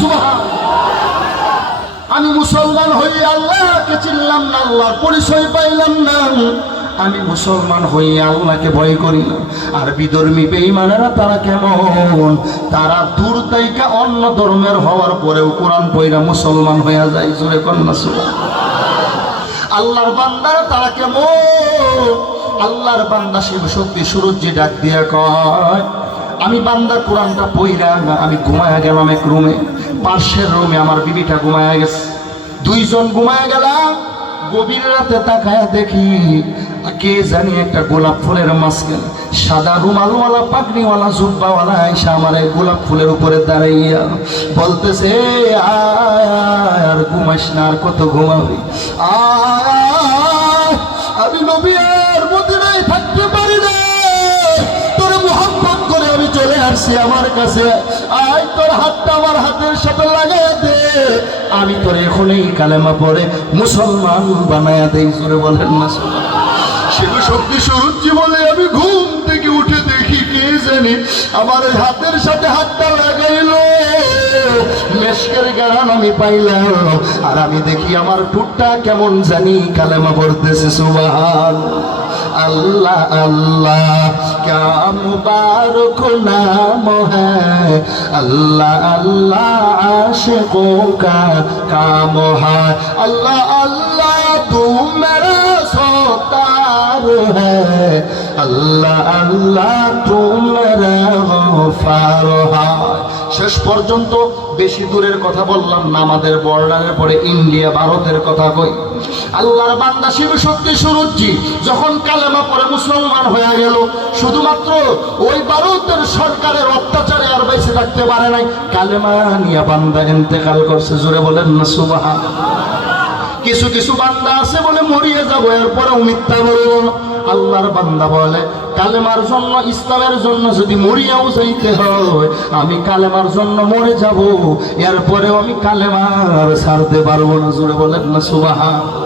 সুবহানাল্লাহ। আমি মুসলমান হইয়া আল্লাহকে চিনলাম না, আল্লাহর পরিচয় পাইলাম না। আমি মুসলমান হইয়া আল্লাহকে ভয় করি না। আর বিধর্মী বেঈমানেরা তারা কেমন? তারা দূর থেকে অন্য ধর্মের হওয়ার পরেও কোরআন পড়া মুসলমান হইয়া যায়। জোরে কন্যা সুবহানাল্লাহ। আল্লাহর বান্দারা তারা কেমন? আল্লাহর বান্দা শিব শক্তি সুরজ্জি ডাক দিয়া কয়, আমি বান্দা কোরআনটা পইরা আমি ঘুমায়া গেলাম এক রুমে, পাশের রুমে আমার বিবিটা ঘুমায়া গেছে, দুইজন ঘুমায়া গেলাম। গভীর রাতে তাকায়া দেখি কে জানি একটা গোলাপ ফুলের মাঝখানে সাদা রুমালওয়ালা পাগড়িওয়ালা জুব্বাওয়ালা আয়েশা আমার এই গোলাপ ফুলের উপরে দাঁড়াইয়া বলতেছে, আয় আর ঘুমাইস না, আর কত ঘুমাবি, আয় আমি নবী আর মদিনায় থাকতে পারি না, তোর মুহাব্বত করে আমি চলে আসছি আমার কাছে, আয় তোর হাতটা আমার হাতের সাথে লাগাই দে, আমি তোর এখনই কালেমা পড়ে মুসলমান বানায়া দেই। জোরে বলেন না সুবহানাল্লাহ। শিব শক্তি সুরুজ্জি বলে, আমি ঘুম থেকে উঠে দেখি কে জানি আমার হাতের সাথে হাতটা লাগাইলো, মেশকের গান আমি পাইলাম, আর আমি দেখি আমার ঠোঁটটা কেমন জানি কালেমা পড়তেছে। সুবহানাল্লাহ। अल्लाह अल्लाह क्या मुबारक नाम है, अल्लाह अल्लाह आशिकों का काम है, अल्लाह अल्लाह तू मेरा सोतार है, अल्लाह अल्लाह तू मेरा गफार है। শেষ পর্যন্ত বেশি দূরের কথা বললাম না, আমাদের বর্ডারের পরে ইন্ডিয়া ভারতের কথা কই। আল্লাহর বান্দা শিব শক্তি সুরুজ্জি যখন কালেমা পড়ে মুসলমান হয়ে গেল, শুধুমাত্র ওই ভারতের সরকারের অত্যাচারে আর বেঁচে থাকতে পারে নাই, কালেমা নিয়ে বান্দা ইন্তেকাল করছে। জোরে বলেন না সুবহানাল্লাহ। কিছু কিছু বান্দা আছে বলে মরিয়ে যাবো, এরপরেও মিথ্যা বলবো না। আল্লাহর বান্দা বলে, কালেমার জন্য ইসলামের জন্য যদি মরিয়াও যাইতে হয়, আমি কালেমার জন্য মরে যাব, এরপরেও আমি কালেমার ছাড়তে পারবো না। জোরে বলেন না সুবহানাল্লাহ।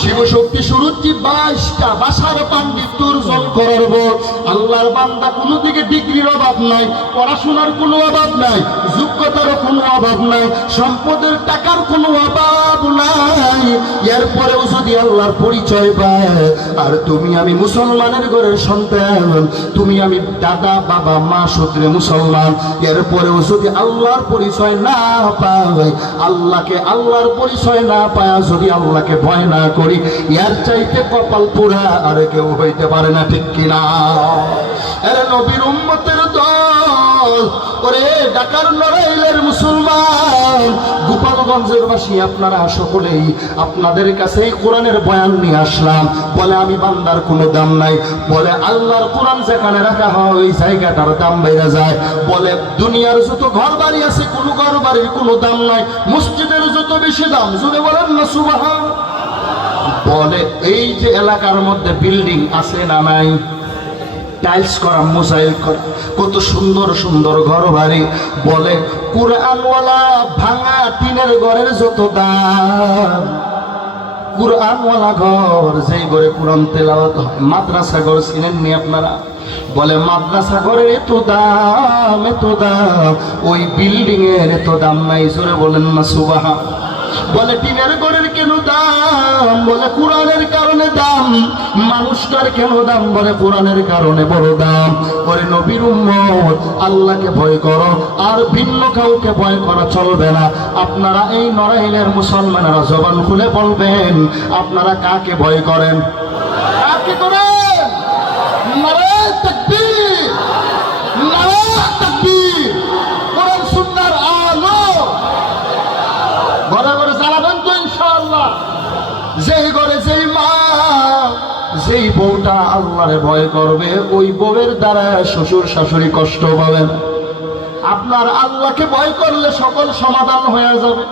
শিব শক্তি সুরুজ্জি 22টা ভাষার পাণ্ডিত্য অর্জন করার পর আল্লাহর বান্দা কোনো দিকে ডিগ্রির অভাব নাই, পড়াশোনার কোনো অভাব নাই, যোগ্যতার কোনো অভাব নাই, সম্পদের টাকার কোনো অভাব নাই, এরপরেও যদি আল্লাহর পরিচয় পায়, আর তুমি আমি মুসলমানের ঘরের সন্তান, তুমি আমি দাদা বাবা মা সূত্রে মুসলমান, এরপরেও যদি আল্লাহর পরিচয় না পাই, আল্লাহর পরিচয় না পায়, যদি আল্লাহকে ভয় না করি, এর চাইতে কপাল পুরা আর কেউ হইতে পারে না। ঠিক কিনা? আরে নবীর উম্মতের দল, ওরে ঢাকার নড়াইলের মুসলমান, গোপালগঞ্জের বাসী আপনারা সকলেই আপনাদের কাছে এই কোরআনের বয়ান নিয়ে আসলাম। বলে আমি বান্দার কোনো দাম নাই, বলে আল্লাহর কোরআন যেখানে রাখা হয় ওই জায়গাটার দাম বেড়ে যায়। বলে দুনিয়ার যত ঘর বাড়ি আছে কোনো ঘর বাড়ির কোনো দাম নাই, মসজিদের যত বেশি দাম। জোরে বলেন না সুবহানাল্লাহ। বলে এই যে এলাকার মধ্যে বিল্ডিং আছে না নাই, টাইলস করা মোজাইক করা, কত সুন্দর সুন্দর ঘর বাড়ি, বলে কুরআনওয়ালা ভাঙা টিনের ঘরের যত দাম, কুরআনওয়ালা ঘর যেই ঘরে কোরআন তেলাওয়াত হয়, মাদ্রাসা ঘর চিনেননি আপনারা? বলে মাদ্রাসা ঘরের এত দাম, এত দাম, ওই বিল্ডিং এর এত দাম নাই। জোরে বলেন না সুবহানাল্লাহ। বলে টিনের ঘরের কেন দাম? বলে কোরআনের কারণে দাম। মানুষটার কেন দাম? বলে কোরআনের কারণে বড় দাম। বলে নবীর উম্মত, আল্লাহকে ভয় করো, আর ভিন্ন কাউকে ভয় করা চলবে না। আপনারা এই নড়াইলের মুসলমানেরা জবান খুলে বলবেন, আপনারা কাকে ভয় করেন? কাকে করেন? নারায়ে তাকবীর, নারায়ে তাকবীর। কোরআন সুন্নাহর আলো ঘরে ঘরে জ্বালাবেন তো ইনশাআল্লাহ। যেই ঘরে যেই মা, যেই বউটা আল্লাহরে ভয় করবে, ওই বউয়ের দ্বারা শ্বশুর শাশুড়ি কষ্ট পাবেন। আপনার আল্লাহকে ভয় করলে সকল সমাধান হয়ে যাবে।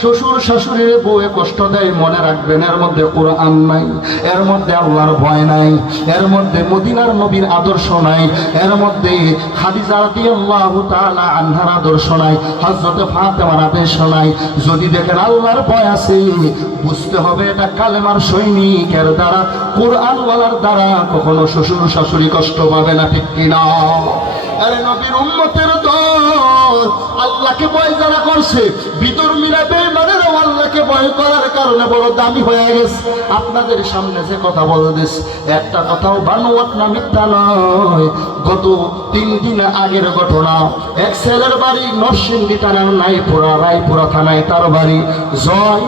শ্বশুর শাশুড়ির বউয়ে কষ্ট দেয়, মনে রাখবেন এর মধ্যে কোরআন নাই, এর মধ্যে আল্লাহর ভয় নাই, এর মধ্যে মদিনার নবীর আদর্শ নাই, এর মধ্যে খাদিজা রাদিয়াল্লাহু তাআলা আনহার আদর্শ নাই, হযরত ফাতেমার আদর্শ নাই। যদি দেখেন আল্লাহর ভয় আছে, বুঝতে হবে এটা কালেমার সৈনিকের দ্বারা, কোরআনওয়ালার দ্বারা কখনো শ্বশুর শাশুড়ি কষ্ট পাবে না। ঠিক কিনা? আরে নবীর উম্মতের দল, আল্লাহকে ভয় যারা করছে, বিধর্মীরা বেঈমানেরা আল্লাহকে ভয় করার কারণে বড় দামি হয়ে গেছে। আপনাদের সামনে যে কথা বলতেছি, একটা কথাও বানোয়াট না মিথ্যা নয়। গত 3 দিন আগের ঘটনা, এক ছেলের বাড়ি নরসিংদী থানার রায়পুরা থানায় তার বাড়ি। জয়